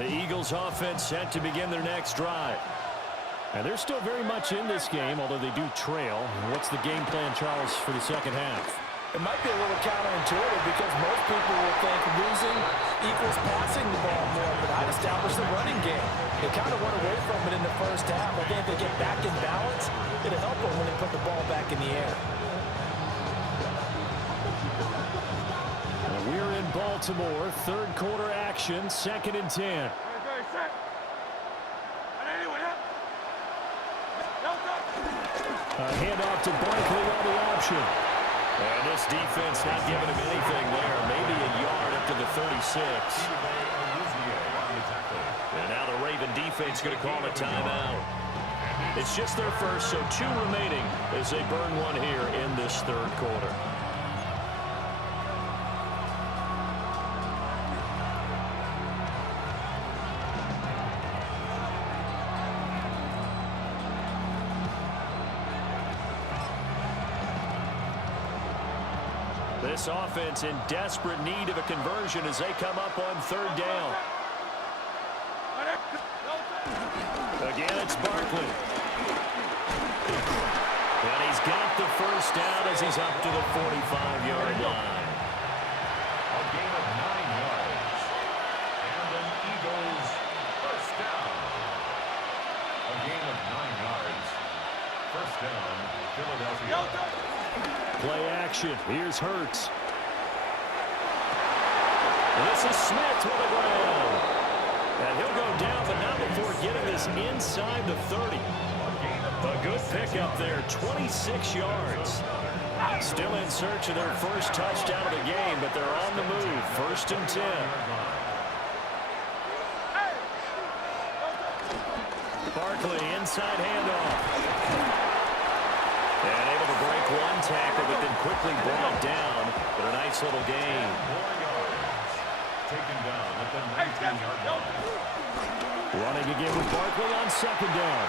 The Eagles offense set to begin their next drive. And they're still very much in this game, although they do trail. What's the game plan, Charles, for the second half? It might be a little counterintuitive because most people will think losing equals passing the ball more, but I'd establish the running game. They kind of went away from it in the first half. I think if they get back in balance, it'll help them when they put the ball back in the air. And we're in Baltimore, third quarter action, 2nd and 10. A handoff to Barkley on the option. And this defense not giving him anything there. Maybe a yard up to the 36. And now the Raven defense going to call a timeout. It's just their first, so 2 remaining as they burn one here in this third quarter. This offense in desperate need of a conversion as they come up on 3rd down. Again, it's Barkley. And he's got the first down as he's up to the 45-yard line. A gain of 9 yards. And an Eagles first down. A gain of 9 yards. First down, Philadelphia. Play action. Here's Hurts. This is Smith with the ground. And he'll go down, but not before getting this inside the 30. A good pickup there, 26 yards. Still in search of their first touchdown of the game, but they're on the move. 1st and 10. Barkley, inside handoff. And able to break one tackle, but then quickly brought down. But a nice little gain. 4 yards. Taken down at the 19-yard line. Running again with Barkley on 2nd down.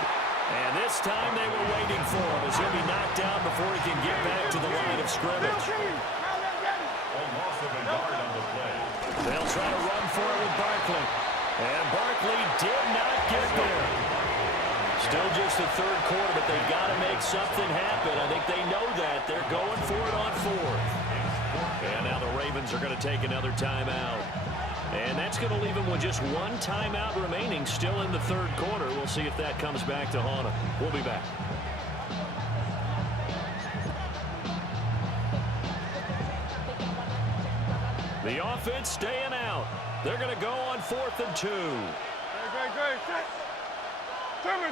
And this time they were waiting for him as he'll be knocked down before he can get back to the line of scrimmage. A loss of a yard on the play. They'll try to run for it with Barkley. And Barkley did not get there. Still just the 3rd quarter, but they've got to make something happen. I think they know that. They're going for it on 4th. And now the Ravens are going to take another timeout. And that's going to leave them with just 1 timeout remaining still in the 3rd quarter. We'll see if that comes back to haunt them. We'll be back. The offense staying out. They're going to go on 4th and 2. Great.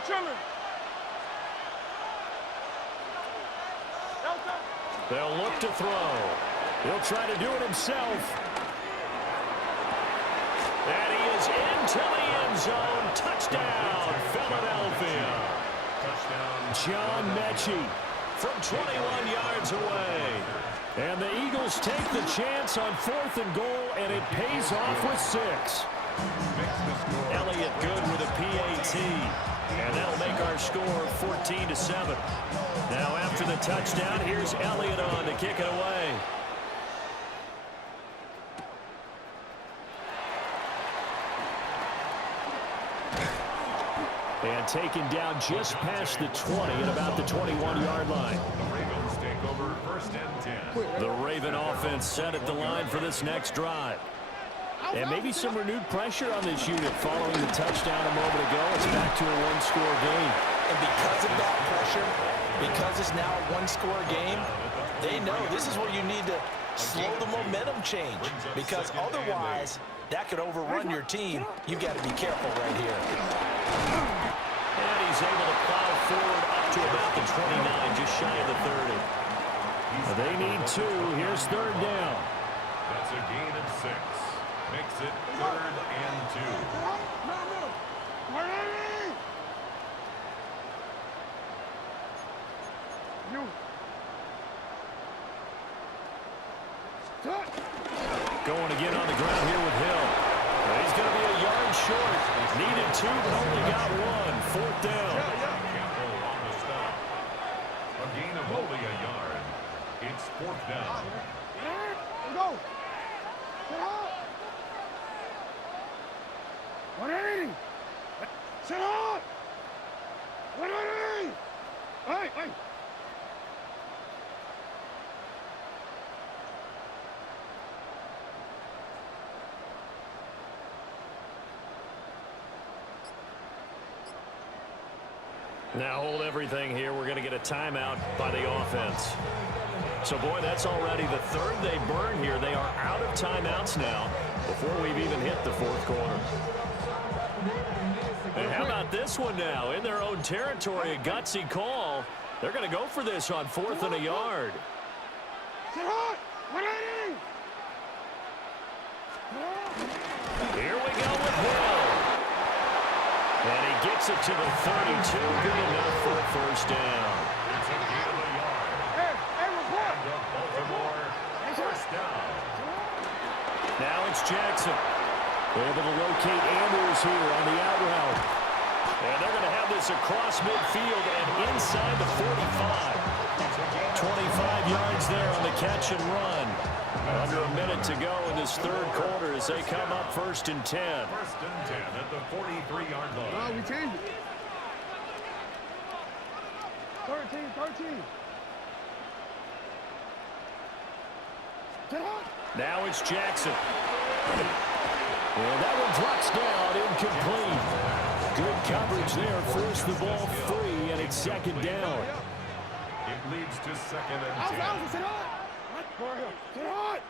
Trimmer. They'll look to throw. He'll try to do it himself. And he is into the end zone. Touchdown, Philadelphia. Touchdown. John Mechie from 21 yards away. And the Eagles take the chance on 4th and goal, and it pays off with 6. Elliott good with a PAT. And that'll make our score 14-7. Now after the touchdown, here's Elliott on to kick it away. And taken down just past the 20 at about the 21-yard line. The Ravens take over 1st and 10. The Raven offense set at the line for this next drive. And maybe some renewed pressure on this unit following the touchdown a moment ago. It's back to a 1-score game. And because of that pressure, because it's now a 1-score game, they know this is where you need to slow the momentum change. Because otherwise, that could overrun your team. You've got to be careful right here. And he's able to plow forward up to about the 29, just shy of the 30. They need 2. Here's 3rd down. That's a gain of 6. Makes it 3rd and 2. Going again on the ground here with Hill. He's going to be a yard short. Needed 2, but only got 1. 4th down. Campbell on the stop. A gain of only a yard. It's 4th down. Go. Get out. 180. Sit up. 180. Hey, hey. Now hold everything here. We're going to get a timeout by the offense. So, boy, that's already the third they burn here. They are out of timeouts now before we've even hit the fourth quarter. And how about this one now? In their own territory, a gutsy call. They're going to go for this on 4th and a yard. Here we go with Hill. And he gets it to the 32. Good enough for a first down. It's a gain of a yard. Hey, report. And a Baltimore first down. Now it's Jackson. Able to locate Andrews here on the out route. And they're going to have this across midfield and inside the 45. 25 yards there on the catch and run. Under a minute to go in this third quarter as they come up 1st and 10. 1st and 10 at the 43-yard line. Oh, we changed it. 13. Now it's Jackson. And that one drops down, incomplete. Good coverage there, forced the ball free, and it's 2nd down. It leads to 2nd and 10. Sit hot. Sit hot.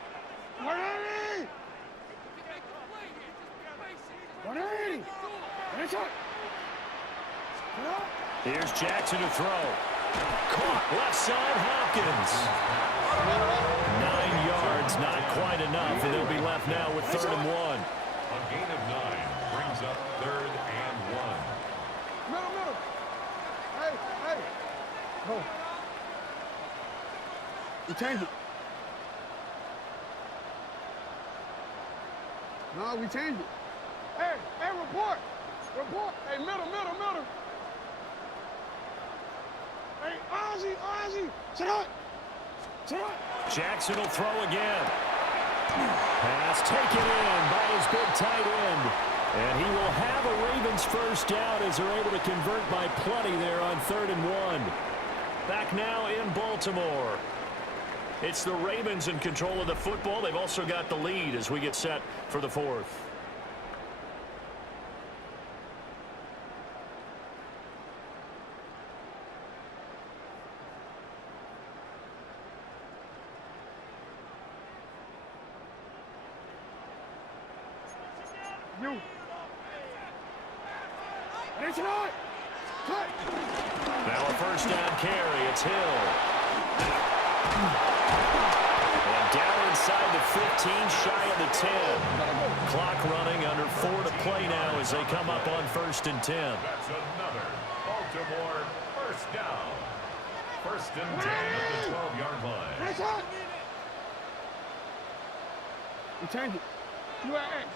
180. 180. Here's Jackson to throw. Caught left side, Hopkins. 9 yards, not quite enough, and they'll be left now with 3rd and 1. A gain of 9 brings up 3rd and 1. Middle. Hey. Oh. We changed it. No, we changed it. Hey, report. Hey, middle. Hey, Ozzy. Sit up. Jackson will throw again. Pass taken in by his big tight end. And he will have a Ravens first down as they're able to convert by plenty there on 3rd and 1. Back now in Baltimore. It's the Ravens in control of the football. They've also got the lead as we get set for the 4th. Now a first down carry. It's Hill. And down inside the 15, shy of the 10. Clock running, under 4 to play now as they come up on 1st and 10. That's another Baltimore first down. 1st and 10 at the 12-yard line. We changed it. You at X.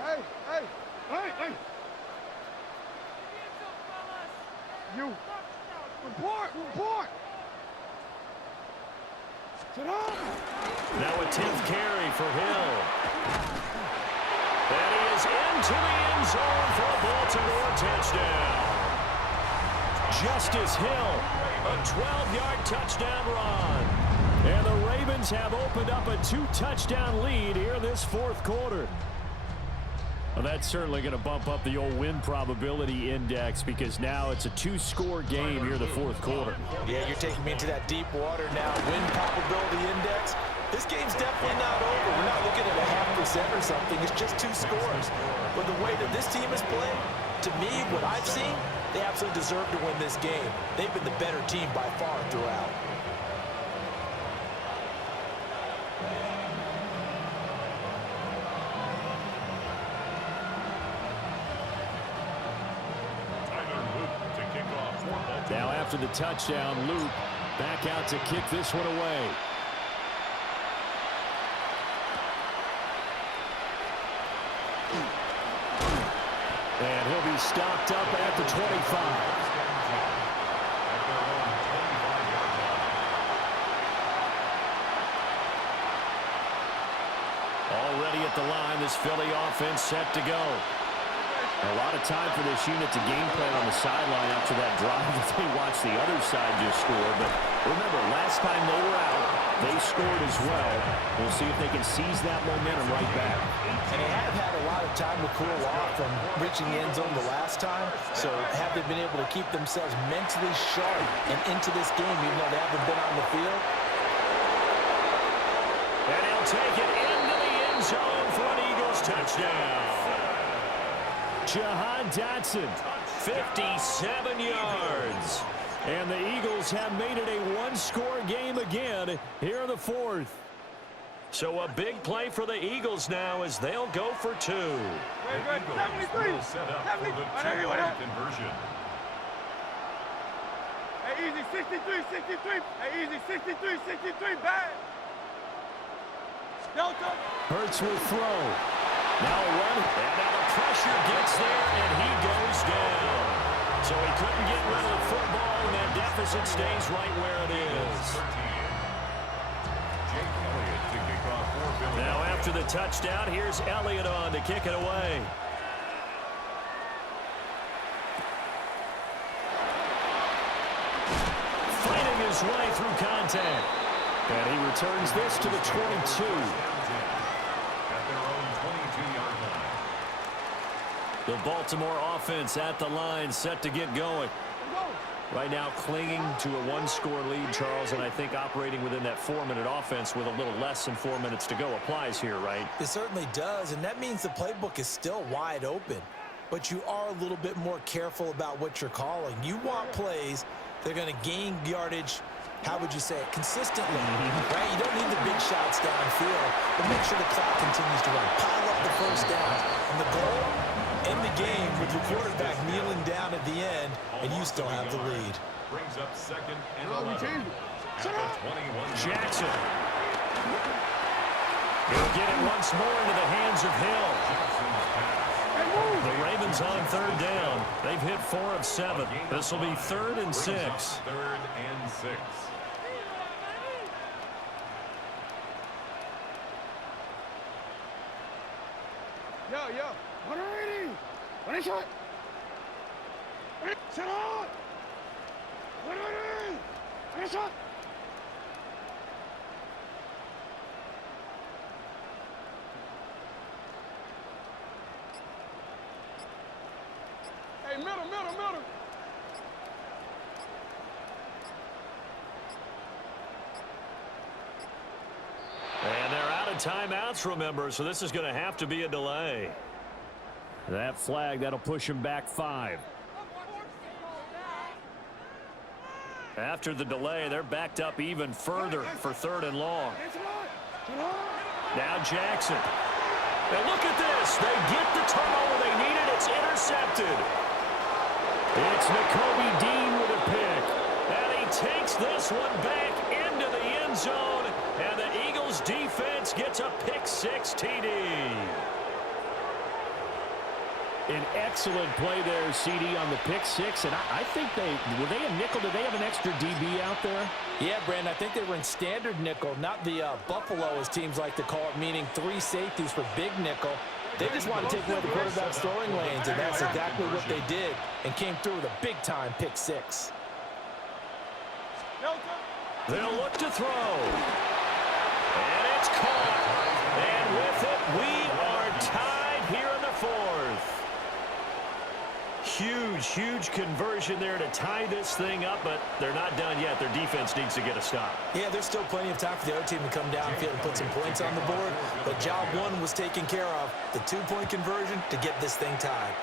Hey. You. Report. Sit up. Now a 10th carry for Hill. And he is into the end zone for a Baltimore touchdown. Justice Hill, a 12-yard touchdown run. And the Ravens have opened up a 2-touchdown lead here in this 4th quarter. Well, that's certainly going to bump up the old win probability index because now it's a 2-score game here in the 4th quarter. Yeah, you're taking me into that deep water now. Win probability index. This game's definitely not over. We're not looking at a 0.5% or something. It's just 2 scores. But the way that this team is playing, to me, what I've seen, they absolutely deserve to win this game. They've been the better team by far throughout. Now after the touchdown, Luke back out to kick this one away. And he'll be stopped up at the 25. ready at the line. This Philly offense set to go. A lot of time for this unit to game plan on the sideline after that drive as they watch the other side just score. But remember, last time they were out, they scored as well. We'll see if they can seize that momentum right back. And they have had a lot of time to cool off from reaching the end zone the last time. So have they been able to keep themselves mentally sharp and into this game even though they haven't been on the field? And he'll take it into the end zone for an Eagles touchdown. Jahan Dotson, 57 yards. And the Eagles have made it a one-score game again here in the fourth. So a big play for the Eagles now as they'll go for two. The Eagles will set up for the two-point conversion. Hey, easy, 63. Hey, easy, 63, bad. Delta. Hurts will throw. Now a run, and now the pressure gets there, and he goes down. So he couldn't get rid of the football, and that deficit stays right where it is. Now after the touchdown, here's Elliott on to kick it away. Fighting his way through contact. And he returns this to the 22. The Baltimore offense at the line, set to get going. Right now clinging to a one-score lead, Charles, and I think operating within that 4-minute offense with a little less than 4 minutes to go applies here, right? It certainly does, and that means the playbook is still wide open. But you are a little bit more careful about what you're calling. You want plays that are going to gain yardage, how would you say it, consistently, right? You don't need the big shots downfield, but make sure the clock continues to run. Pile up the first down. And the goal, end the game with your quarterback kneeling down at the end, and you still have the lead. Brings up second and 11 at the 21. Jackson. He'll get it once more into the hands of Hill. The Ravens on third down. They've hit 4 of 7. This will be 3rd and 6. 3rd and 6. Yo. 180. 1 shot. Shut up. 180. 1 shot. Hey, middle. And they're out of timeouts, remember, so this is going to have to be a delay. That flag, that'll push him back 5. After the delay, they're backed up even further for 3rd and long. Now Jackson. And look at this. They get the turnover they needed. It's intercepted. It's Nakobe Dean with a pick. And he takes this one back into the end zone. And the Eagles defense gets a pick-6 TD. An excellent play there, CD, on the pick-6. And I think were they a nickel? Did they have an extra DB out there? Yeah, Brandon, I think they were in standard nickel, not the Buffalo, as teams like to call it, meaning 3 safeties for big nickel. They just want to take away the quarterback's throwing lanes, and that's exactly what they did, and came through with a big-time pick-6. They'll look to throw. And it's caught. And with it, we are tied here in the 4th. Huge conversion there to tie this thing up, but they're not done yet. Their defense needs to get a stop. Yeah, there's still plenty of time for the other team to come downfield and put some points on the board, but job 1 was taken care of. The 2-point conversion to get this thing tied.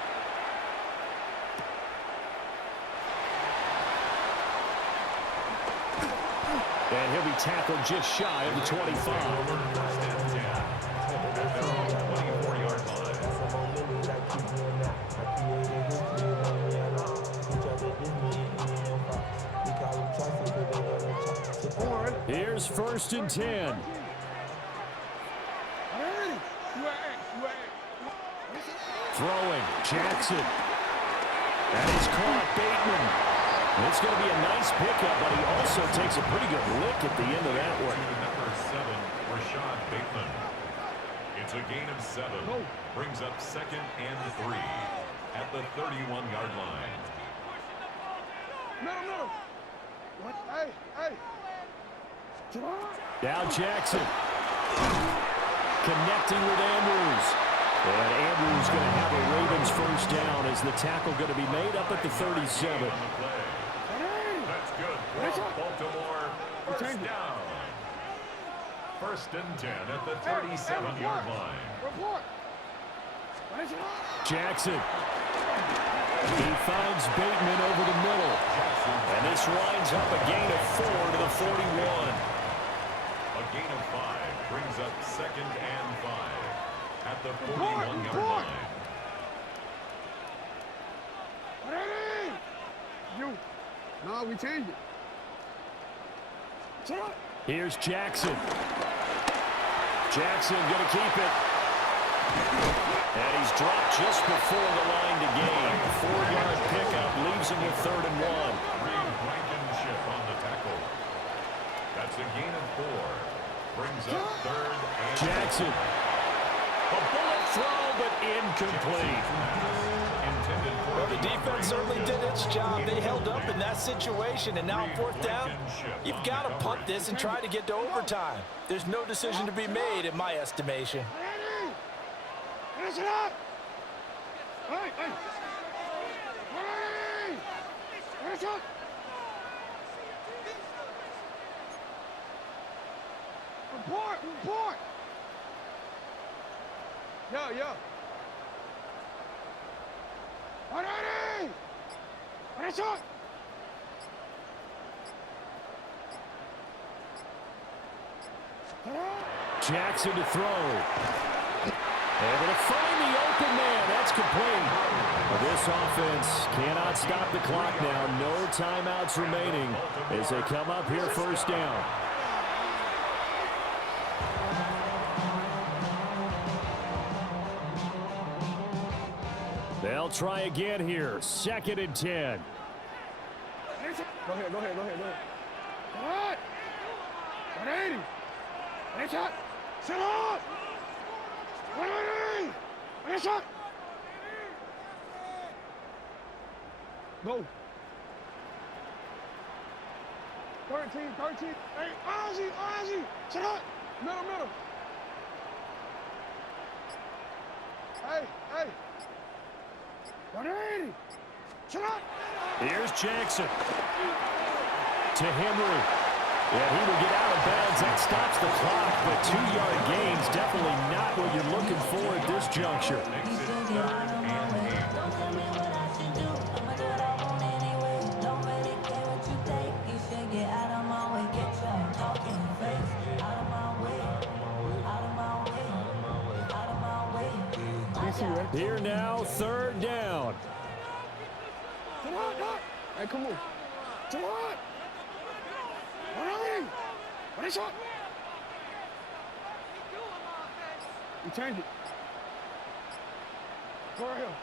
And he'll be tackled just shy of the 25. 24-yard line. Here's 1st and 10. Throwing, Jackson. And he's caught Bateman. It's going to be a nice pickup, but he also takes a pretty good lick at the end of that one. Number 7, Rashad Bateman. It's a gain of 7. No. Brings up 2nd and 3 at the 31-yard line. No. What? Hey. Now Jackson. Connecting with Andrews. And Andrews going to have a Ravens first down as the tackle going to be made up at the 37. That's good for Baltimore. First down. 1st and 10 at the 37-yard line. Report. Jackson. He finds Bateman over the middle. And this winds up a gain of 4 to the 41. A gain of 5 brings up 2nd and 5 at the 41-yard line. Ready? You. No, we changed it. Here's Jackson. Jackson going to keep it. And he's dropped just before the line to gain. 4-yard pickup leaves him with 3rd and 1. Blankenship on the tackle. That's a gain of 4. Brings up 3rd and Jackson. A bullet throw, but incomplete. Well, the defense certainly did its job. They held up in that situation, and now on 4th down, you've got to punt this and try to get to overtime. There's no decision to be made, in my estimation. Ready? Finish it up. Hey. Ready? Finish it. Report. Yeah. Ready? Finish it. Jackson to throw. Able to find the open man. That's complete. Well, this offense cannot stop the clock now. No timeouts remaining as they come up here 1st down. They'll try again here. 2nd and 10. Go ahead. Come on. 180. Finish it. Sit up. 180. Finish it. Go. 13. Hey, Ozzy. Sit up. Middle. Hey. 180. Shut up. Here's Jackson. To Henry. Yeah, he will get out of bounds. That stops the clock, but 2-yard gains definitely not what you're looking for at this juncture. Here now, 3rd down. Come on. Hey, come on. Come on. 180. Finish up. You change it. Go right here.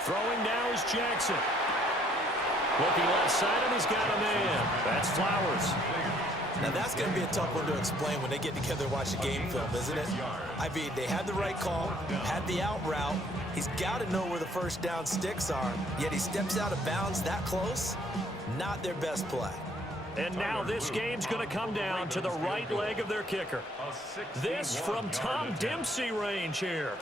Throwing now is Jackson. Looking left side, and he's got a man. That's Flowers. Now, that's going to be a tough one to explain when they get together and watch the game film, isn't it? I mean, they had the right call, had the out route. He's got to know where the 1st down sticks are, yet he steps out of bounds that close. Not their best play. And now this game's going to come down to the right leg of their kicker. This from Tom Dempsey range here.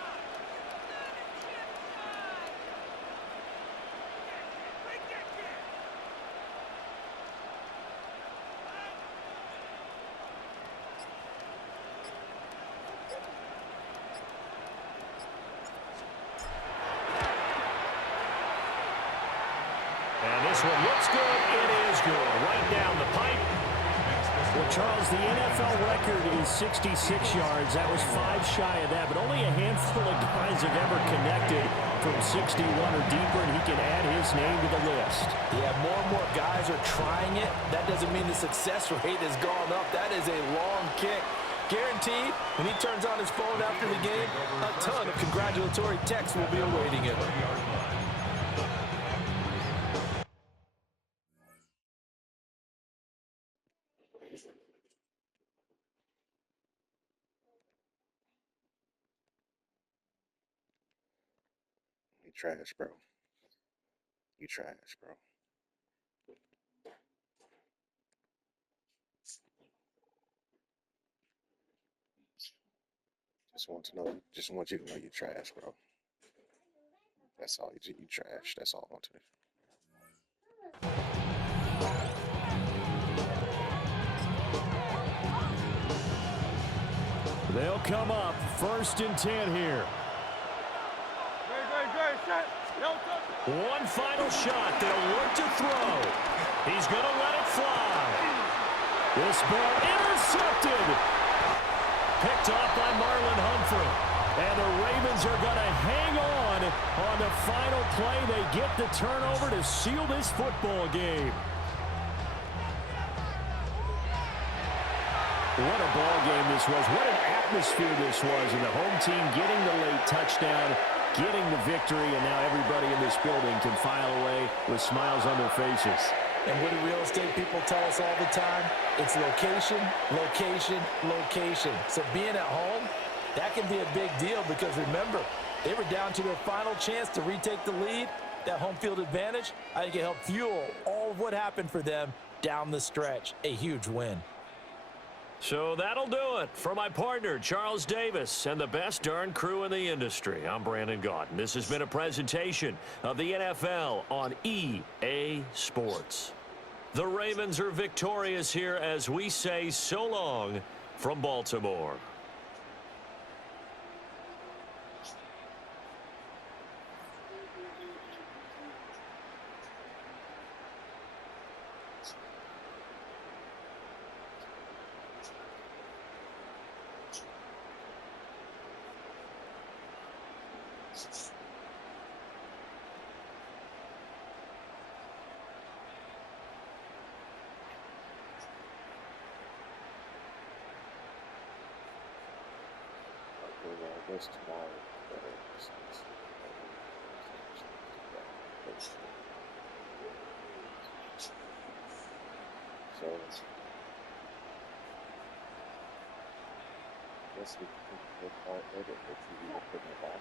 And this one looks good. It is good. Right down the pipe. Well, Charles, the NFL record is 66 yards. That was 5 shy of that, but only a handful of guys have ever connected from 61 or deeper, and he can add his name to the list. Yeah, more and more guys are trying it. That doesn't mean the success rate has gone up. That is a long kick. Guaranteed, when he turns on his phone after the game, a ton of congratulatory texts will be awaiting him. trash, bro. You trash, bro. Just want you to know you trash, bro. That's all. You trash. That's all I want to know. They'll come up 1st and 10 here. One final shot. They'll look to throw. He's going to let it fly. This ball intercepted. Picked off by Marlon Humphrey. And the Ravens are going to hang on the final play. They get the turnover to seal this football game. What a ball game this was. What an atmosphere this was. And the home team getting the late touchdown, getting the victory, and now everybody in this building can file away with smiles on their faces. And what do real estate people tell us all the time? It's location, location, location. So being at home, that can be a big deal because remember, they were down to their final chance to retake the lead. That home field advantage, I think it helped fuel all of what happened for them down the stretch. A huge win. So that'll do it for my partner, Charles Davis, and the best darn crew in the industry. I'm Brandon Gaudin. This has been a presentation of the NFL on EA Sports. The Ravens are victorious here as we say so long from Baltimore. This tomorrow. So, I guess we can put part of it if you will put it back.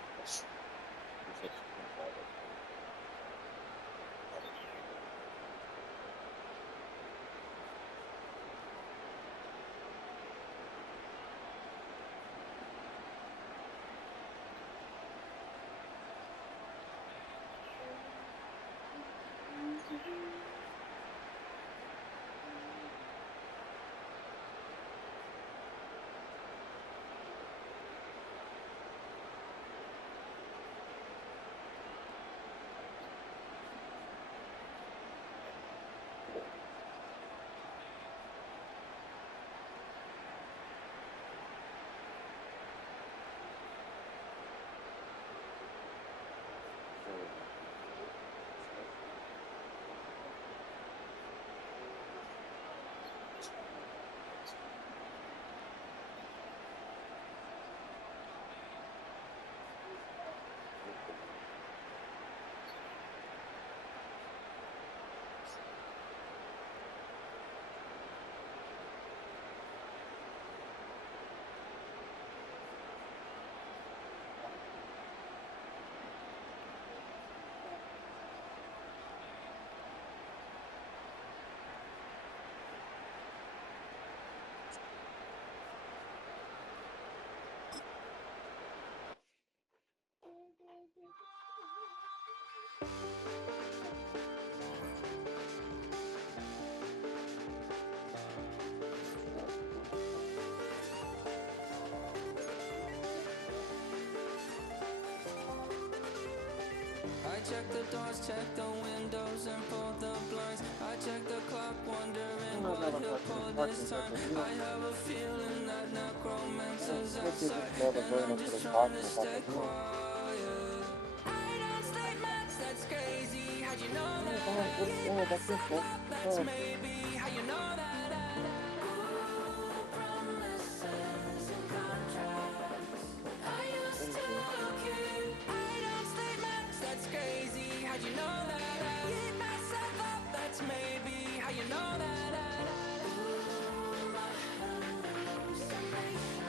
Check the doors, check the windows, and pull the blinds. I check the clock, wondering what he'll pull this time. I have a feeling that necromancer's outside, and I'm just trying to stay quiet. I don't stay much, that's crazy. How'd you know that? I hit myself up, that's maybe how you know that. Promises and contracts I used to keep. I don't stay much, that's crazy. How'd you know that? I hit myself up, that's maybe how you know that. My hallucination.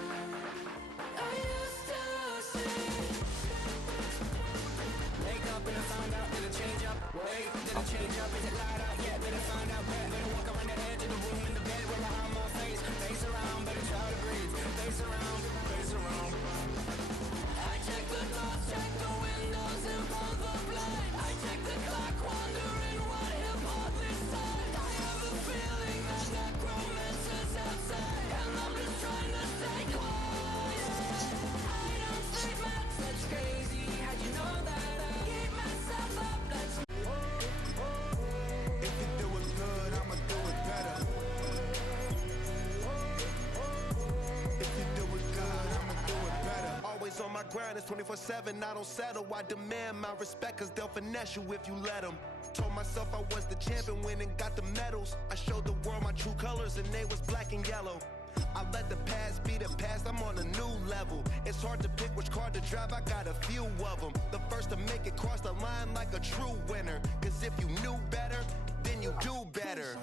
I used to see. Make up On my grind, it's 24/7, I don't settle. I demand my respect, cause they'll finesse you if you let them. Told myself I was the champion, went and got the medals. I showed the world my true colors, and they was black and yellow. I let the past be the past, I'm on a new level. It's hard to pick which car to drive, I got a few of them. The first to make it cross the line like a true winner. Cause if you knew better, then you do better.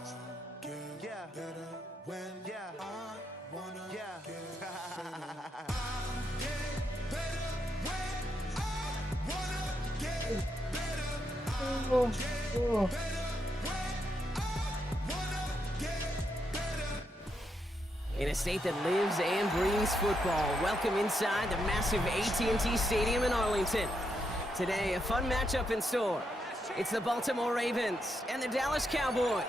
Yeah, better when I wanna get In a state that lives and breathes football, welcome inside the massive AT&T Stadium in Arlington. Today, a fun matchup in store. It's the Baltimore Ravens and the Dallas Cowboys.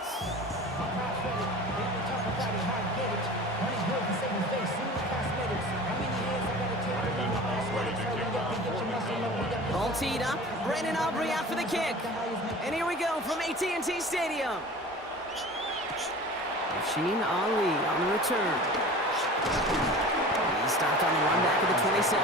All teed up, Brandon Aubrey out for the kick. And here we go from AT&T Stadium. Rasheen Ali on the return. He stopped on the run back of the 27.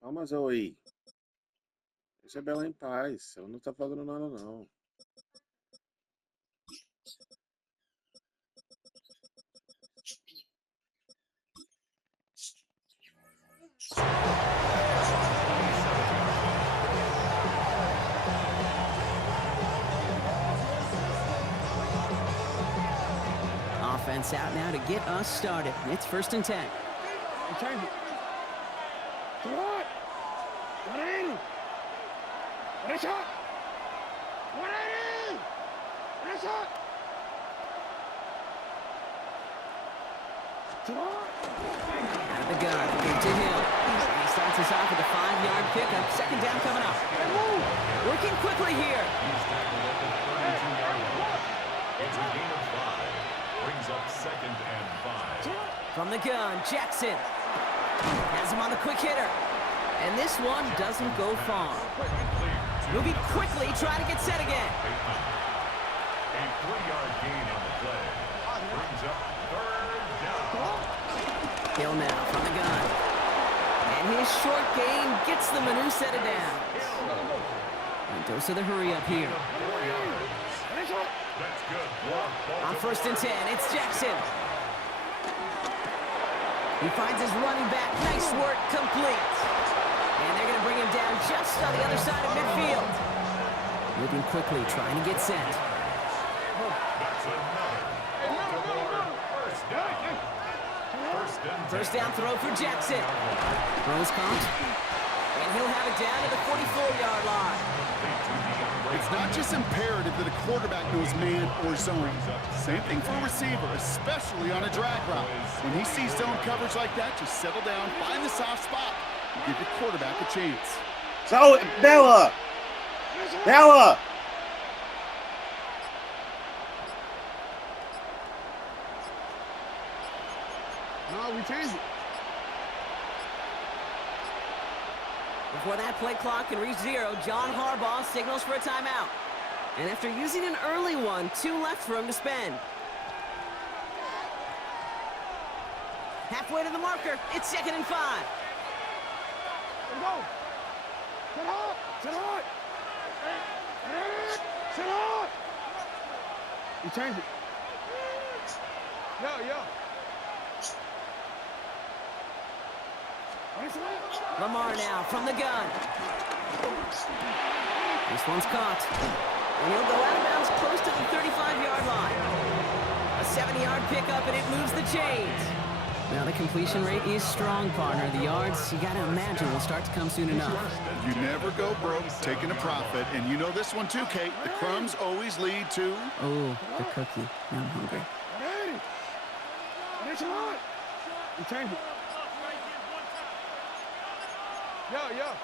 Calma, Zoe. Deixa a Bela em paz. Ela não tá fazendo nada, não. Offense out now to get us started. It's 1st and 10. Change it. Come on. 180. What a shot. 180. What a shot. Come on. Out of the gun, give to Hill. He starts us off with a 5-yard pickup. 2nd down coming up. Working quickly here. He's tackled at the 32-yard line. It's a gain of 5. Brings up 2nd and 5. From the gun, Jackson has him on the quick hitter. And this one doesn't go far. Moving quickly, trying to get set again. A 3-yard gain on the play. Brings up 3rd down. Hill now from the gun. And his short gain gets them a new set of downs. And dose of the hurry up here. 4 yards. That's good. On 1st and 10, it's Jackson. He finds his running back. Nice work, complete. And they're going to bring him down just on the other side of midfield. Moving quickly, trying to get set. That's another Baltimore first down. First down throw for Jackson. Throws caught. And he'll have it down to the 44-yard line. It's not just imperative that a quarterback knows man or zone. Same thing for a receiver, especially on a drag route. When he sees zone coverage like that, just settle down, find the soft spot, and give your quarterback a chance. So, Bella! Bella! No, we changed it. Before that play clock can reach 0, John Harbaugh signals for a timeout. And after using an early one, 2 left for him to spend. Halfway to the marker, it's 2nd and 5. Let's go. Sit hard. Sit hard. Sit hard. You changed it. Yo. Lamar now from the gun. This one's caught. And he'll go out of bounds close to the 35-yard line. A 70-yard pickup, and it moves the chains. Now the completion rate is strong, partner. The yards, you got to imagine, will start to come soon enough. You never go broke taking a profit. And you know this one too, Kate. The crumbs always lead to... Oh, the cookie. Now I'm hungry. That's a lot. You change it. Yeah.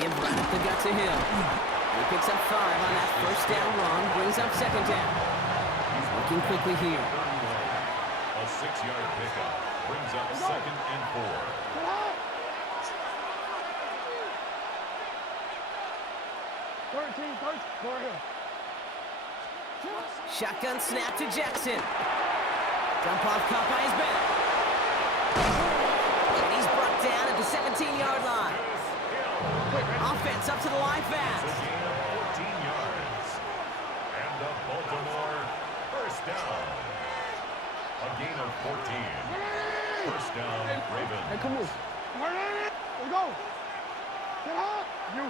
Give right up the gut to Hill. He picks up 5 on that first down run, brings up second down. Working quickly here. A 6-yard pickup brings up 2nd and 4. 13, go ahead. Shotgun snap to Jackson. Dump off caught by his back. And he's brought down at the 17-yard line. Offense up to the line fast. A gain of 14 yards. And the Baltimore first down. A gain of 14. First down, Ravens. Hey, come on. Let's go. Get up. You.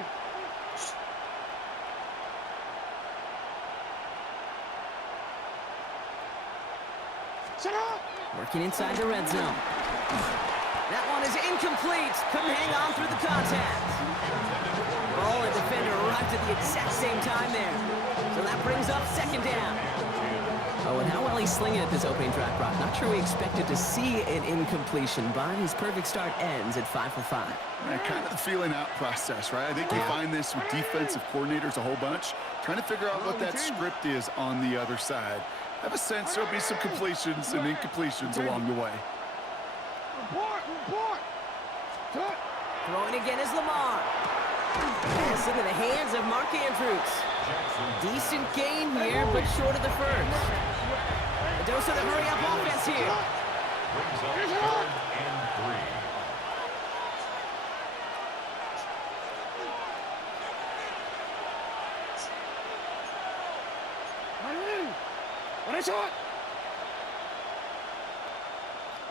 Shut up. Working inside the red zone. That one is incomplete. Couldn't hang on through the contact. Ball and defender arrived at the exact same time there. So that brings up second down. Oh, and how well he's slinging at this opening drive, Brock. Not sure we expected to see an incompletion, but his perfect start ends at 5 for 5. Yeah, kind of the feeling out process, right? I think you find this with defensive coordinators a whole bunch, trying to figure out what that script is on the other side. I have a sense there'll be some completions and incompletions along the way. Report. Cut. Throwing again is Lamar. Pass into the hands of Mark Andrews. Decent gain here, but short of the first. A dose of the hurry-up offense here. Brings up 3rd and 3. When it's hot.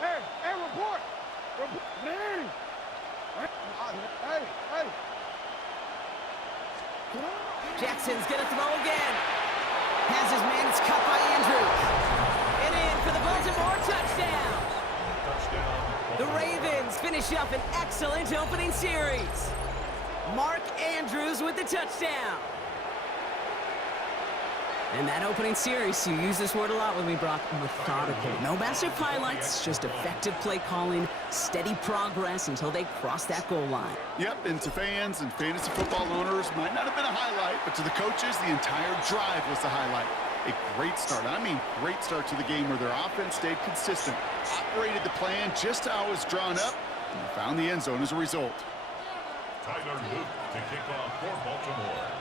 Hey, report. Hey. Jackson's gonna throw again. Has his man, it's cut by Andrews. And in for the Baltimore touchdown. The Ravens finish up an excellent opening series. Mark Andrews with the touchdown. And that opening series, you use this word a lot with me, Brock, methodical. No massive highlights, just effective play calling, steady progress until they cross that goal line. Yep, and to fans and fantasy football owners, might not have been a highlight, but to the coaches, the entire drive was the highlight. A great start, I mean great start to the game where their offense stayed consistent, operated the plan just how it was drawn up, and found the end zone as a result. Tyler Luke to kick off for Baltimore.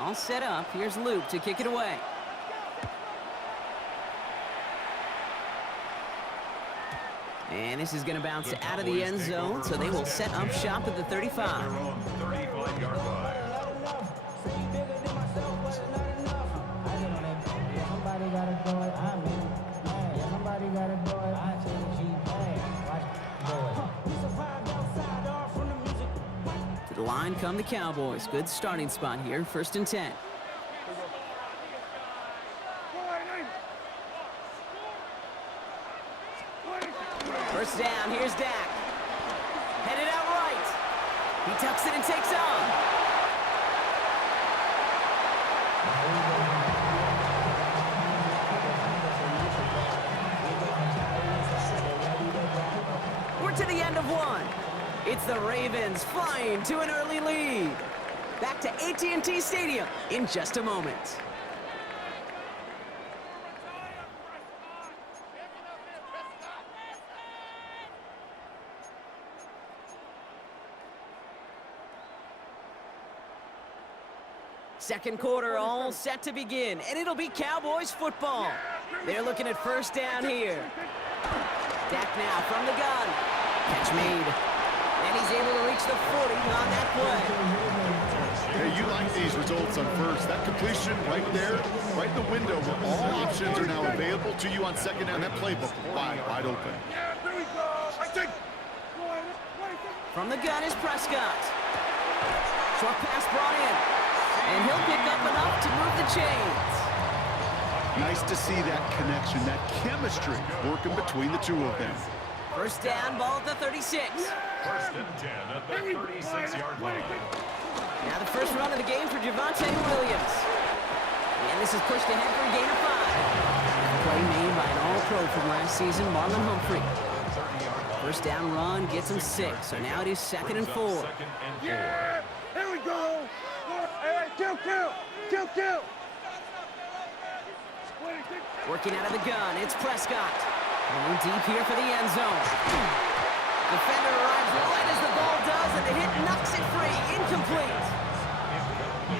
All set up. Here's Luke to kick it away. And this is going to bounce out of the end zone, so they will set up shop at the 35. 35-yard line. To the line come the Cowboys. Good starting spot here. 1st and 10. First down, here's Dak. Headed out right. He tucks it and takes on. We're to the end of one. It's the Ravens flying to an early lead. Back to AT&T Stadium in just a moment. Second quarter all set to begin, and it'll be Cowboys football. They're looking at first down here. Dak now from the gun. Catch made. And he's able to reach the 40 on that play. Hey, you like these results on first. That completion right there, right in the window where all options are now available to you on second down. That playbook wide open. Yeah, there we go. I think. From the gun is Prescott. Short pass brought in. And he'll pick up enough to move the chains. Nice to see that connection, that chemistry working between the two of them. First down, ball at the 36. First and 10 at the 36-yard line. Now the first run of the game for Javonte Williams. And this is pushed ahead for a gain of 5. Play made by an all-pro from last season, Marlon Humphrey. First down run gets him 6, so now it is second and 4. Yeah, here we go. Hey, kill. Working out of the gun, it's Prescott. Going deep here for the end zone. Defender arrives right as the ball does, and the hit knocks it free. Incomplete.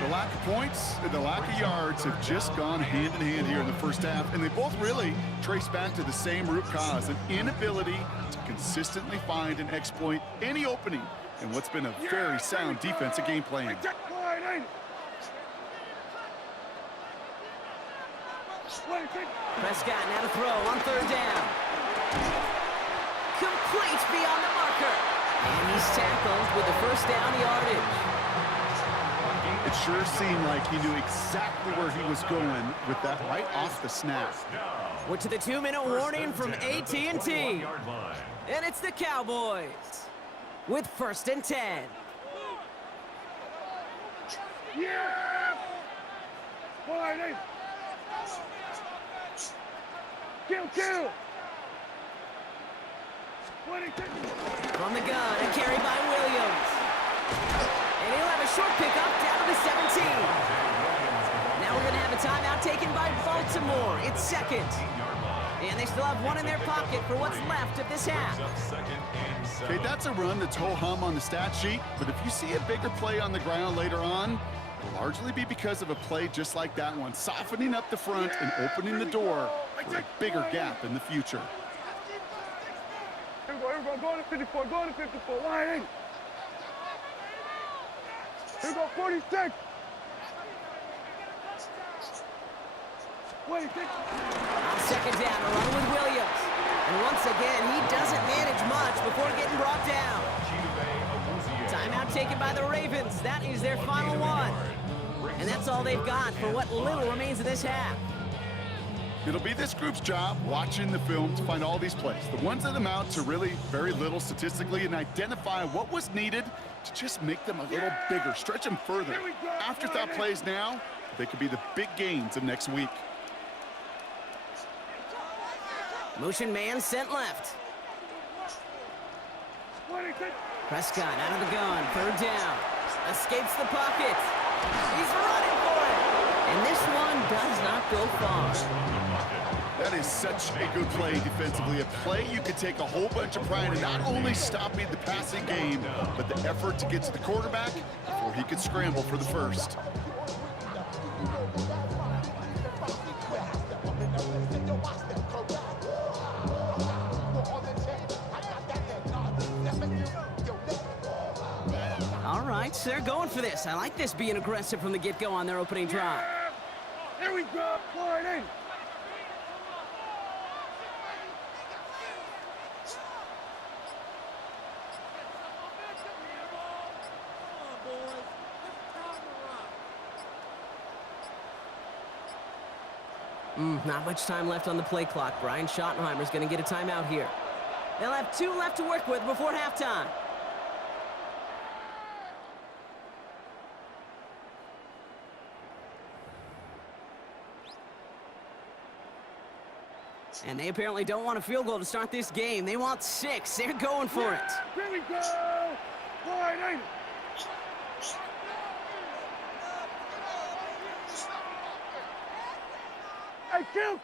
The lack of points and the lack of yards have just gone hand in hand here in the first half, and they both really trace back to the same root cause, an inability to consistently find and exploit any opening in what's been a very sound defensive game plan. Prescott now to throw on third down. Complete beyond the marker. And he's tackled with the first down yardage. It sure seemed like he knew exactly where he was going with that right off the snap. We're to the 2-minute warning from AT&T. And it's the Cowboys with first and 10. Yeah! Kill! From the gun, a carry by Williams. And he'll have a short pickup down to 17. Now we're going to have a timeout taken by Baltimore. It's second. And they still have one in their pocket for what's left of this half. Okay, that's a run that's ho-hum on the stat sheet, but if you see a bigger play on the ground later on, it'll largely be because of a play just like that one, softening up the front and opening the door for a bigger gap in the future. Here we go, go to 54, line 8. Here we go, 46. 26. On second down, a run with Williams. And once again, he doesn't manage much before getting brought down. Timeout taken by the Ravens. That is their final one. And that's all they've got for what little remains of this half. It'll be this group's job watching the film to find all these plays, the ones that amount to really very little statistically, and identify what was needed to just make them a little bigger, stretch them further. Afterthought plays now, they could be the big gains of next week. Motion man sent left. Prescott out of the gun, third down. Escapes the pocket. He's running for it. And this one does not go far. That is such a good play defensively. A play you could take a whole bunch of pride in not only stopping the passing game, but the effort to get to the quarterback before he could scramble for the first. All right, so they're going for this. I like this being aggressive from the get-go on their opening drive. Here we go, line 8. Not much time left on the play clock. Brian Schottenheimer's going to get a timeout here. They'll have 2 left to work with before halftime. And they apparently don't want a field goal to start this game. They want 6. They're going for it. Here we go, line 8. Hey, kill!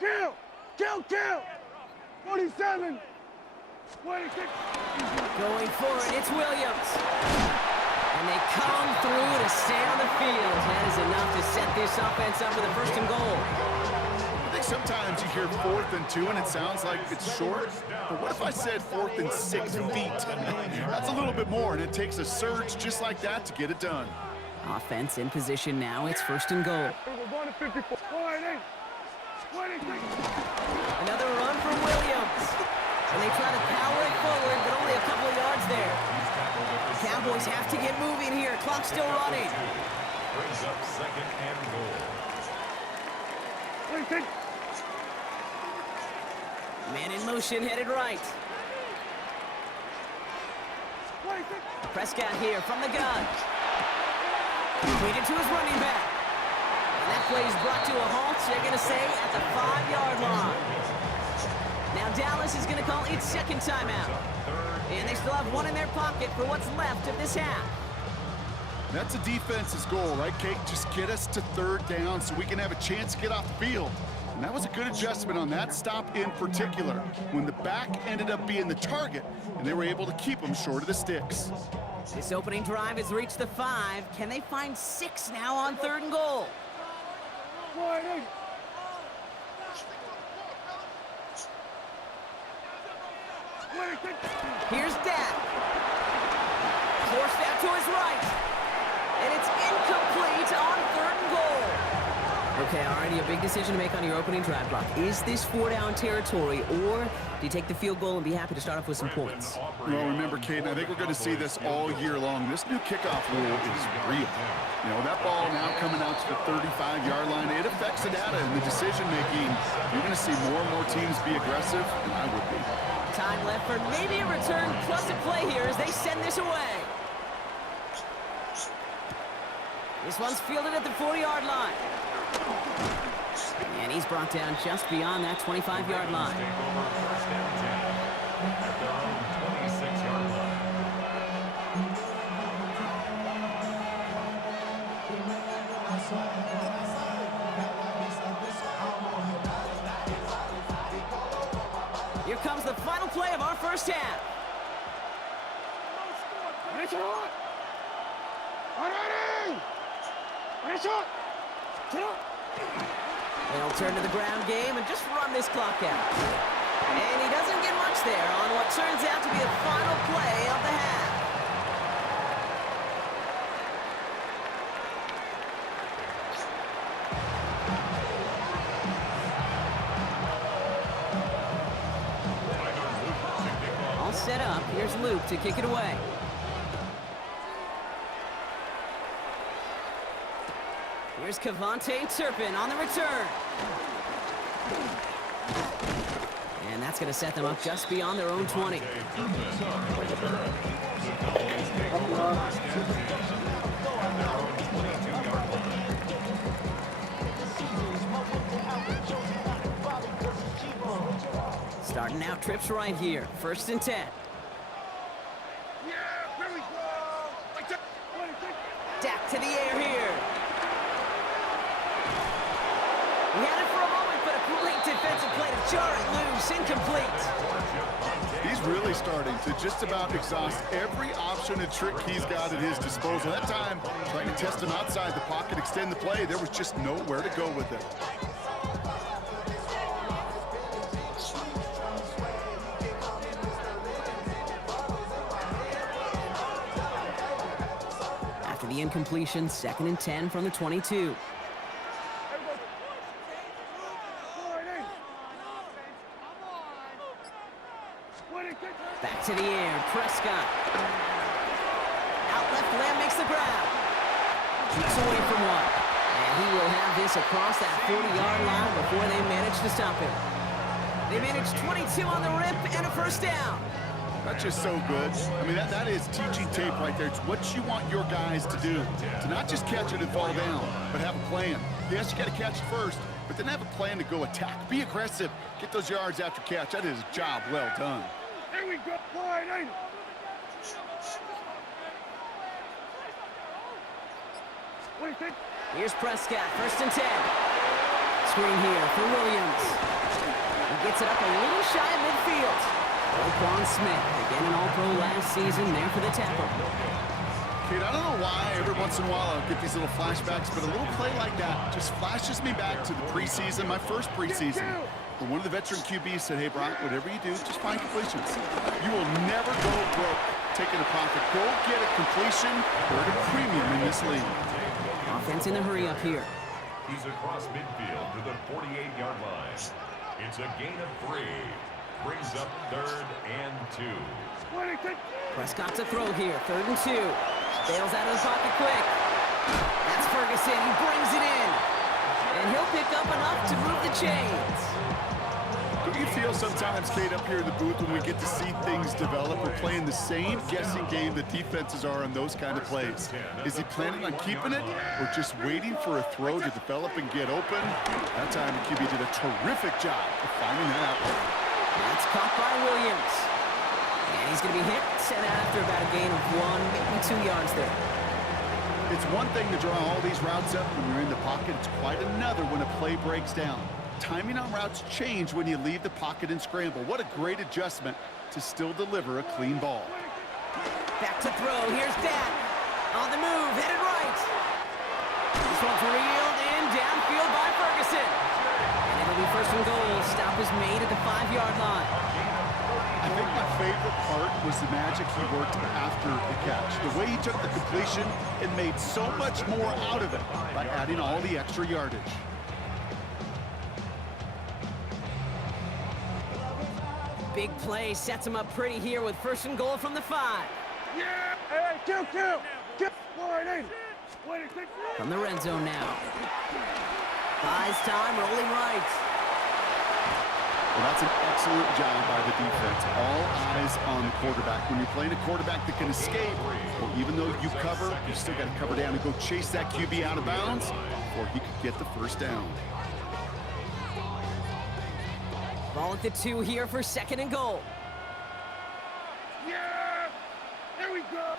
47, 26. Going for it, it's Williams. And they come through to stay on the field. That is enough to set this offense up with a first and goal. I think sometimes you hear 4th and 2 and it sounds like it's short. But what if I said 4th and 6 feet? That's a little bit more, and it takes a surge just like that to get it done. Offense in position now. It's 1st and goal. Another run from Williams. And they try to power it forward, but only a couple of yards there. The Cowboys have to get moving here. Clock's still running. Brings up 2nd and goal. Man in motion, headed right. Prescott here from the gun. Completed to his running back. And that play is brought to a halt, they're going to say, at the 5-yard line. Now Dallas is going to call its 2nd timeout. And they still have one in their pocket for what's left of this half. That's a defense's goal, right, Kate? Just get us to 3rd down so we can have a chance to get off the field. And that was a good adjustment on that stop in particular, when the back ended up being the target, and they were able to keep them short of the sticks. This opening drive has reached the 5. Can they find 6 now on 3rd and goal? Here's Dak. Forced out to his right. And it's incomplete on 3rd and goal. Okay, already a big decision to make on your opening drive, Brock. Is this 4-down territory, or do you take the field goal and be happy to start off with some points? Well, remember, Kate, I think we're going to see this all year long. This new kickoff rule is real. You know, that ball now coming out to the 35-yard line, it affects the data and the decision-making. You're going to see more and more teams be aggressive, and I would be. Time left for maybe a return plus a play here as they send this away. This one's fielded at the 40-yard line. And he's brought down just beyond that 25-yard line. Here comes the final play of our first half. They'll turn to the ground game and just run this clock out. And he doesn't get much there on what turns out to be the final play of the half. All set up. Here's Luke to kick it away. Here's Kevontae Turpin on the return. And that's going to set them up just beyond their own 20. Starting out trips right here. 1st and 10. Dak to the air here. He had it for a moment, but a great defensive play to jar it loose. Incomplete. He's really starting to just about exhaust every option and trick he's got at his disposal. That time, trying to test him outside the pocket, extend the play, there was just nowhere to go with it. After the incompletion, 2nd and 10 from the 22. Back to the air, Prescott. Out left, Lamb makes the grab. Keeps away from one. And he will have this across that 40-yard line before they manage to stop him. They manage 22 on the rip and a 1st down. That's just so good. I mean, that is teaching tape right there. It's what you want your guys to do. To not just catch it and fall down, but have a plan. Yes, you got to catch it first, but then have a plan to go attack. Be aggressive. Get those yards after catch. That is a job well done. Here we go. Wide eight. Here's Prescott, 1st and 10. Screen here for Williams. He gets it up a little shy of midfield. Roquan Smith, again an All-Pro last season, there for the tackle. Kid, I don't know why every once in a while I'll get these little flashbacks, but a little play like that just flashes me back to the preseason, my first preseason. But one of the veteran QBs said, hey, Brock, whatever you do, just find completions. You will never go broke taking a profit. Go get a completion or at a premium in this league. Offense in the hurry up here. He's across midfield to the 48-yard line. It's a gain of 3. Brings up 3rd and 2. Prescott to throw here, 3rd and 2. Bails out of the pocket quick. That's Ferguson, he brings it in. And he'll pick up enough to move the chains. Don't you feel sometimes, Kate, up here in the booth when we get to see things develop? We're playing the same guessing game that defenses are on those kind of plays. Is he planning on keeping it or just waiting for a throw to develop and get open? That time the QB did a terrific job of finding that out. That's caught by Williams. And he's going to be hit, sent out after about a gain of 1, maybe 2 yards there. It's one thing to draw all these routes up when you're in the pocket. It's quite another when a play breaks down. Timing on routes change when you leave the pocket and scramble. What a great adjustment to still deliver a clean ball. Back to throw. Here's Dak. On the move, headed right. This one's reeled in downfield by Ferguson. And it'll be 1st and goal. Stop is made at the 5-yard line. I think my favorite part was the magic he worked after the catch. The way he took the completion and made so much more out of it by adding all the extra yardage. Big play sets him up pretty here with 1st and goal from the 5. Yeah! Hey, kill! From the red zone now. Buys time, rolling right. Well, that's an excellent job by the defense. All eyes on the quarterback. When you're playing a quarterback that can escape, well, even though you cover, you still got to cover down and go chase that QB out of bounds, or he could get the 1st down. Ball at the 2 here for 2nd and goal. Yeah! There we go!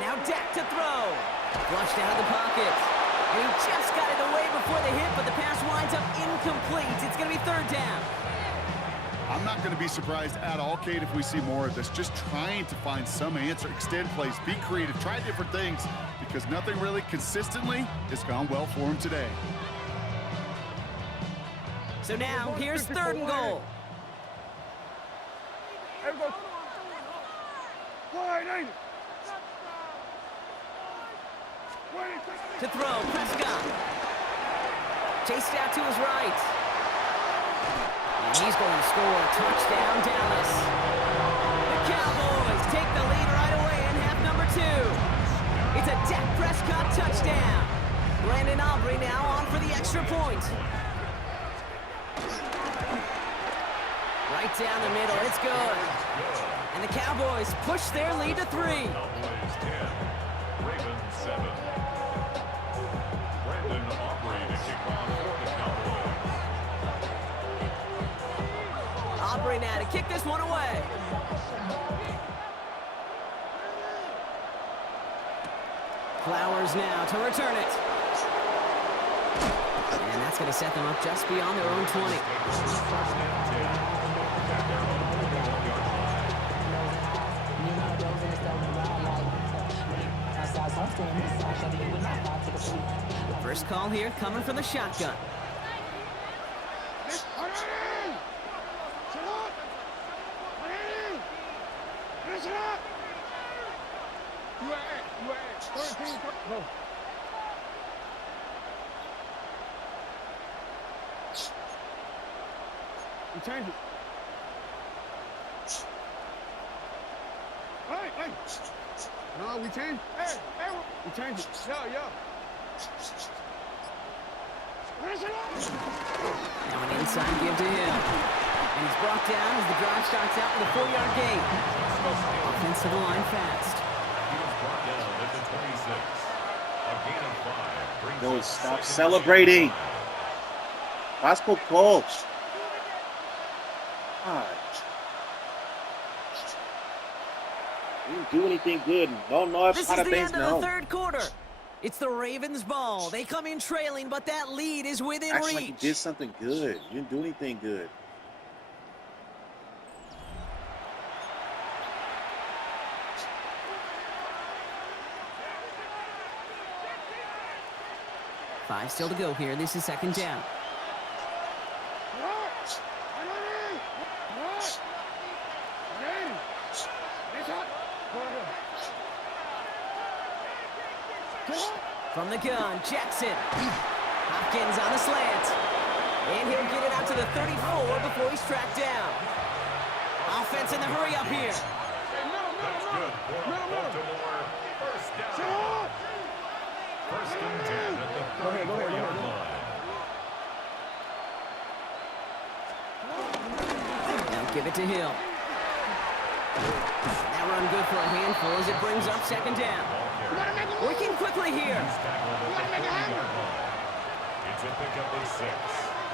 Now Dak to throw. Flushed out of the pocket. And he just got it away before the hit, but the pass winds up incomplete. It's going to be 3rd down. I'm not going to be surprised at all, Kate, if we see more of this. Just trying to find some answer, extend plays, be creative, try different things, because nothing really consistently has gone well for him today. So now, here's 3rd and goal. There we go. Wide, ain't it? To throw, Prescott. Chased out to his right. And he's going to score. Touchdown, Dallas. The Cowboys take the lead right away in half number 2. It's a Dak Prescott touchdown. Brandon Aubrey now on for the extra point. Right down the middle, it's good. And the Cowboys push their lead to 3. Cowboys 10, Ravens 7. Brandon Aubrey to kick off for the Cowboys. Aubrey now to kick this one away. Flowers now to return it. And that's going to set them up just beyond their own 20. First call here coming from the shotgun. We change it. Hey! No, we change. Hey! We change it. Yo! Now an inside give to him. And he's brought down as the drive starts out with a 4-yard gain. Offensive line fast. He was brought down at the 26. A gain of 5 brings No, up stop 2nd celebrating. Gospel coach. God. We didn't do anything good. No, This is the end of the 3rd quarter. It's the Ravens' ball. They come in trailing, but that lead is within Actually, reach. like you did something good. You didn't do anything good. 5 still to go here. This is second down. From the gun, Jackson. Hopkins on the slant. And he'll get it out to the 34 before he's tracked down. Offense in the hurry up here. That's good for Baltimore. First down. First and 10 at the 34-yard line. Now give it to Hill. That run good for a handful as it brings up second down. Working quickly here. It's a pickup of 6.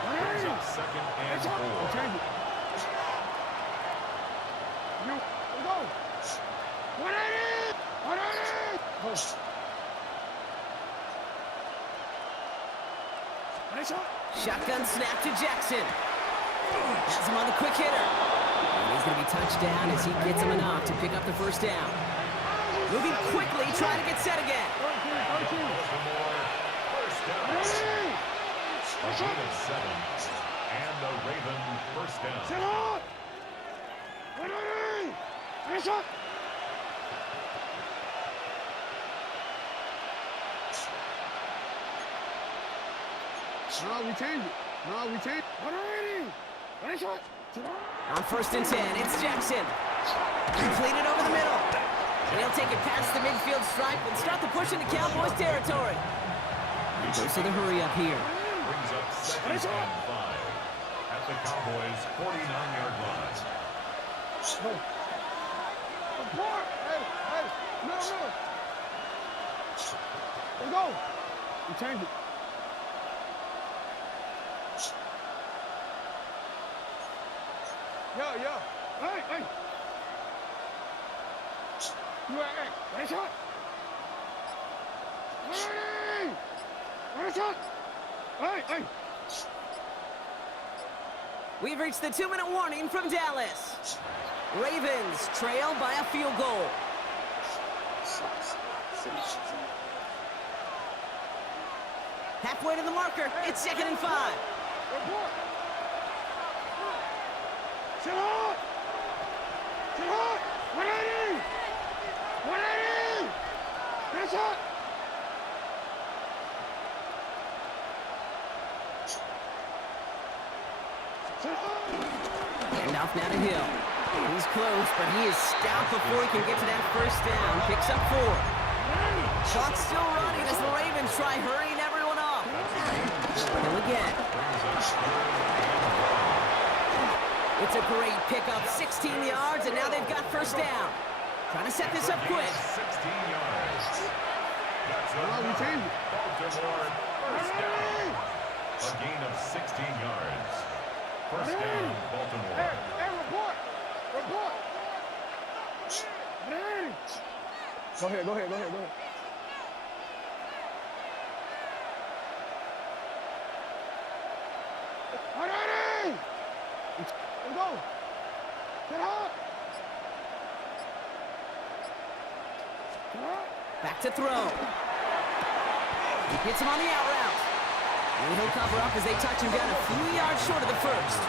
Brings up second and 4. Shotgun snap to Jackson. Has him on the quick hitter. And he's going to be touched down as he gets him enough to pick up the first down. Moving quickly, trying to get set again. First down. A gain of 7. And the Raven first down. No, we changed it. No, we changed it. On first and 10, it's Jackson. Completed over the middle. And he'll take it past the midfield stripe and start the push into Cowboys territory. Goes to the hurry up here. Brings up second and 5 at the Cowboys' 49-yard line. Hey, no. Let's go. We changed it. Yeah. Hey. You hey, shot. Hey. We've reached the 2-minute warning from Dallas. Ravens trail by a field goal. Halfway to the marker, it's second and 5. Report. Sit hot. 180. That's it. And off now to Hill. He's close, but he is stout before he can get to that first down. Picks up 4. Clock's still running as the Ravens try hurrying everyone off. Hill again. It's a great pickup, 16 yards, and now they've got first down. Trying to set this up quick. 16 yards. That's we changed it. Baltimore first down. A gain of 16 yards. First down, Baltimore. Hey, report. Go ahead. Let's go. Get up. Back to throw. Hits him on the out route. And he'll cover up as they touch him down a few yards short of the first.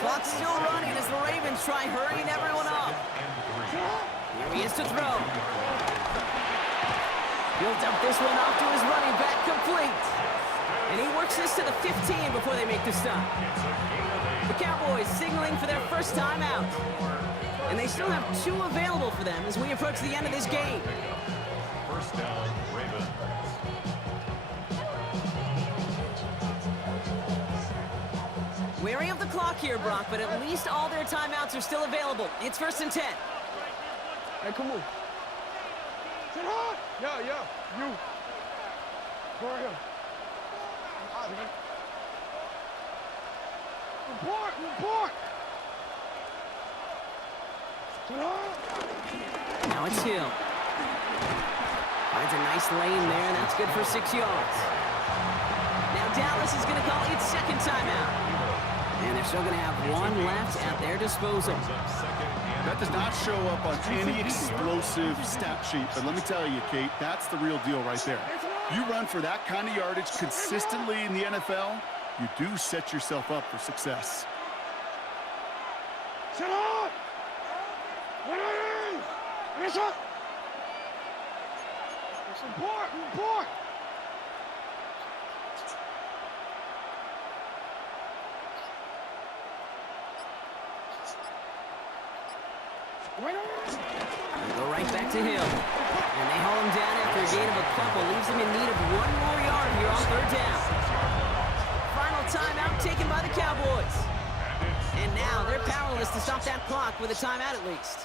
Clock's still running as the Ravens try hurrying everyone up. Here he is to throw. He'll dump this one off to his running back, complete. And he works this to the 15 before they make the stop. The Cowboys signaling for their first time out. And they still have 2 available for them as we approach the end of this game. First down, Ravens. Wary of the clock here, Brock, but at least all their timeouts are still available. It's first and 10. Hey, come on. Sit hard. Yeah. You. Go ahead. I'm out of here. Report. Sit hard. Now it's Hill. Finds a nice lane there, and that's good for 6 yards. Now Dallas is going to call its second timeout. And they're still going to have 1 left at their disposal. That does not show up on any explosive stat sheet, but let me tell you, Kate, that's the real deal right there. You run for that kind of yardage consistently in the NFL, you do set yourself up for success. Sit on! Finish up! Support! Support! They go right back to him. And they haul him down after a gain of a couple. Leaves him in need of one more yard here on third down. Final timeout taken by the Cowboys. And now they're powerless to stop that clock with a timeout at least.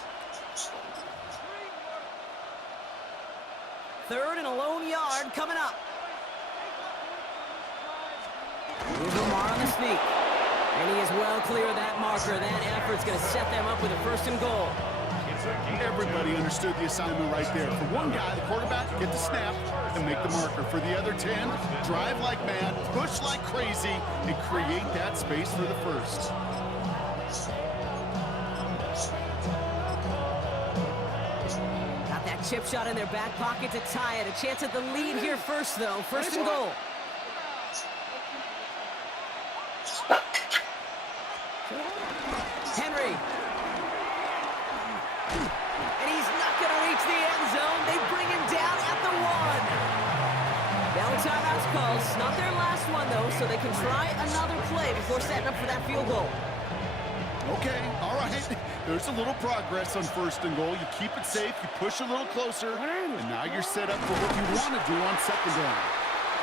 Third and a lone yard coming up. Here's Lamar on the sneak. And he is well clear of that marker. That effort's going to set them up with a first and goal. Everybody understood the assignment right there. For one guy, the quarterback, get the snap and make the marker. For the other 10, drive like mad, push like crazy, and create that space for the first. Got that chip shot in their back pocket to tie it. A chance at the lead here first, though. First and goal. Henry. And he's not going to reach the end zone. They bring him down at the 1. Now a timeout's called. It's not their last one, though, so they can try another play before setting up for that field goal. Okay, all right. There's a little progress on first and goal. You keep it safe, you push a little closer, and now you're set up for what you want to do on second down.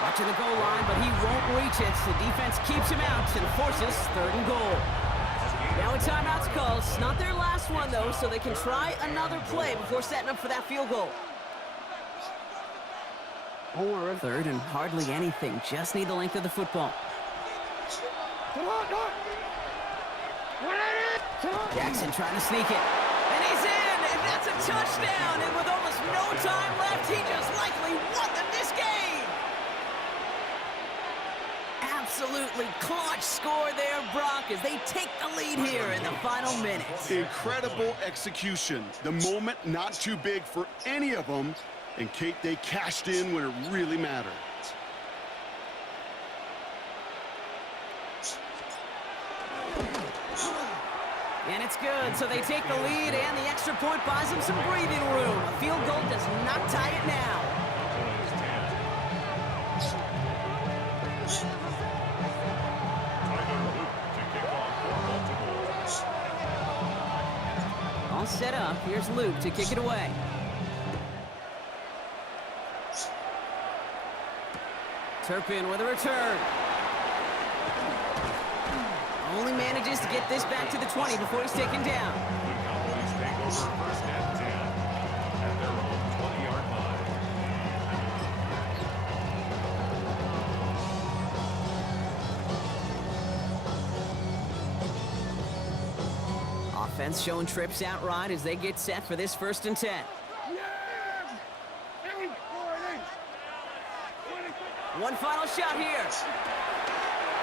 Watching the goal line, but he won't reach it. The defense keeps him out and forces third and goal. Now a timeout's called. It's not their last one, though, so they can try another play before setting up for that field goal. Third and hardly anything. Just need the length of the football. Jackson trying to sneak it. And he's in, and that's a touchdown. And with almost no time left, he just likely won them this game. Absolutely clutch score there, Brock, as they take the lead here in the final minutes. Incredible execution. The moment not too big for any of them. And Kate, they cashed in when it really mattered. And it's good, so they take the lead, and the extra point buys them some breathing room. A field goal does not tie it now. All set up. Here's Luke to kick it away. Turpin with a return. Only manages to get this back to the 20 before he's taken down. The Cowboys take over first and 10 at their own 20-yard line. Offense showing trips out right as they get set for this first and 10. One final shot here.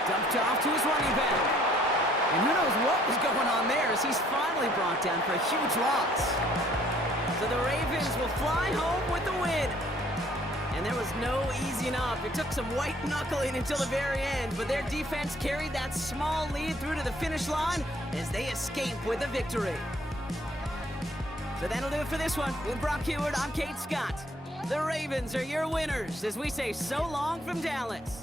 Dumped off to his running back. And who knows what was going on there as he's finally brought down for a huge loss. So the Ravens will fly home with the win. And there was no easing up. It took some white knuckling until the very end, but their defense carried that small lead through to the finish line as they escape with a victory. So that'll do it for this one. With Brock Heward, I'm Kate Scott. The Ravens are your winners as we say so long from Dallas.